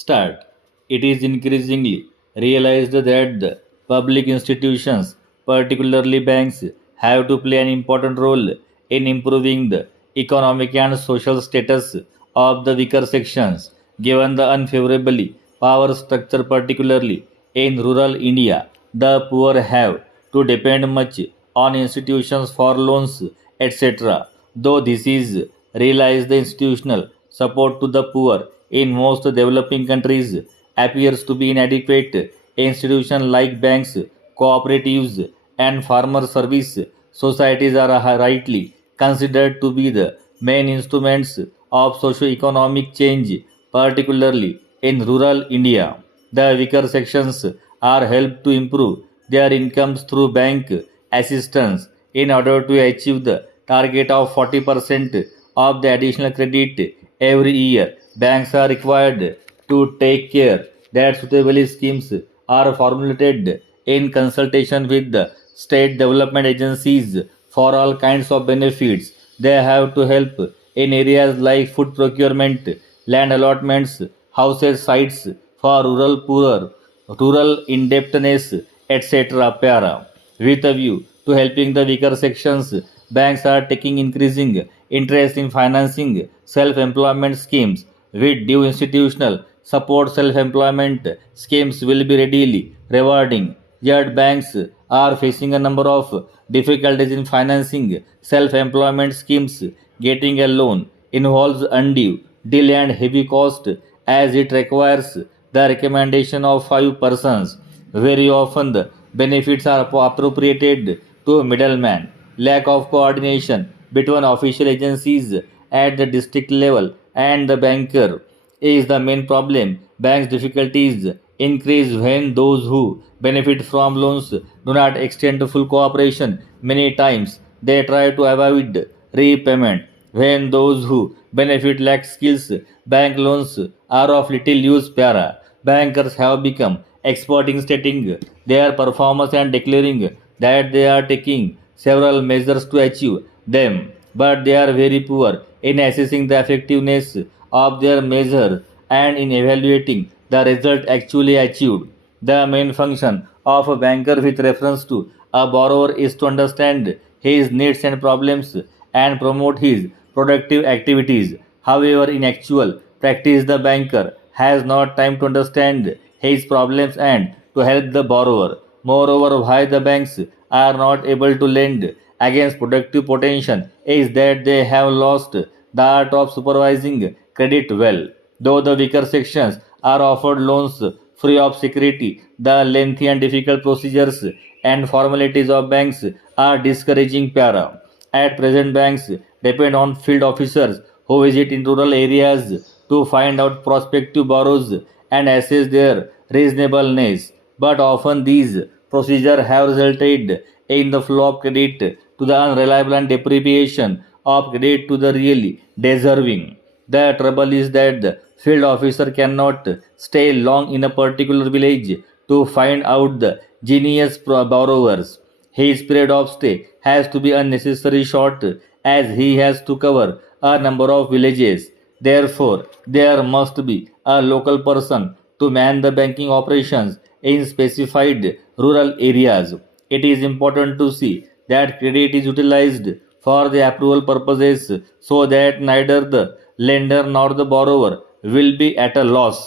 start. It is increasingly realized that the public institutions, particularly banks, have to play an important role in improving the economic and social status of the weaker sections, given the unfavorably power structure, particularly in rural India. The poor have to depend much on institutions for loans, etc. Though this is realized, the institutional support to the poor in most developing countries appears to be inadequate. Institutions like banks, cooperatives, and farmer service societies are rightly considered to be the main instruments of socio-economic change, particularly in rural India. The weaker sections are helped to improve their incomes through bank assistance in order to achieve the target of 40% of the additional credit every year. Banks are required to take care that suitable schemes are formulated in consultation with the state development agencies for all kinds of benefits. They have to help in areas like food procurement, land allotments, houses sites for rural poor, rural indebtedness, etc. Para. With a view to helping the weaker sections, banks are taking increasing interest in financing self-employment schemes with due institutional support. Self-employment schemes will be readily rewarding, yet banks are facing a number of difficulties in financing self-employment schemes. Getting a loan involves undue delay and heavy cost as it requires the recommendation of five persons. Very often the benefits are appropriated to a middleman. Lack of coordination between official agencies at the district level and the banker is the main problem. Banks' difficulties increase when those who benefit from loans do not extend full cooperation. Many times they try to avoid repayment. When those who benefit lack skills, bank loans are of little use. Para. Bankers have become expert in stating their performance and declaring that they are taking several measures to achieve them, but they are very poor in assessing the effectiveness of their measure and in evaluating the result actually achieved. The main function of a banker with reference to a borrower is to understand his needs and problems and promote his productive activities. However, in actual practice, the banker has not time to understand his problems and to help the borrower. Moreover, why the banks are not able to lend against productive potential is that they have lost the art of supervising credit well. Though the weaker sections are offered loans free of security, the lengthy and difficult procedures and formalities of banks are discouraging. Para. At present, banks depend on field officers who visit in rural areas to find out prospective borrowers and assess their reasonableness. But often these procedures have resulted in the flow of credit to the unreliable and deprivation of credit to the really deserving. The trouble is that the field officer cannot stay long in a particular village to find out the genius borrowers. His period of stay has to be unnecessarily short as he has to cover a number of villages. Therefore, there must be a local person to man the banking operations in specified rural areas. It is important to see that credit is utilized for the approval purposes so that neither the lender nor the borrower will be at a loss.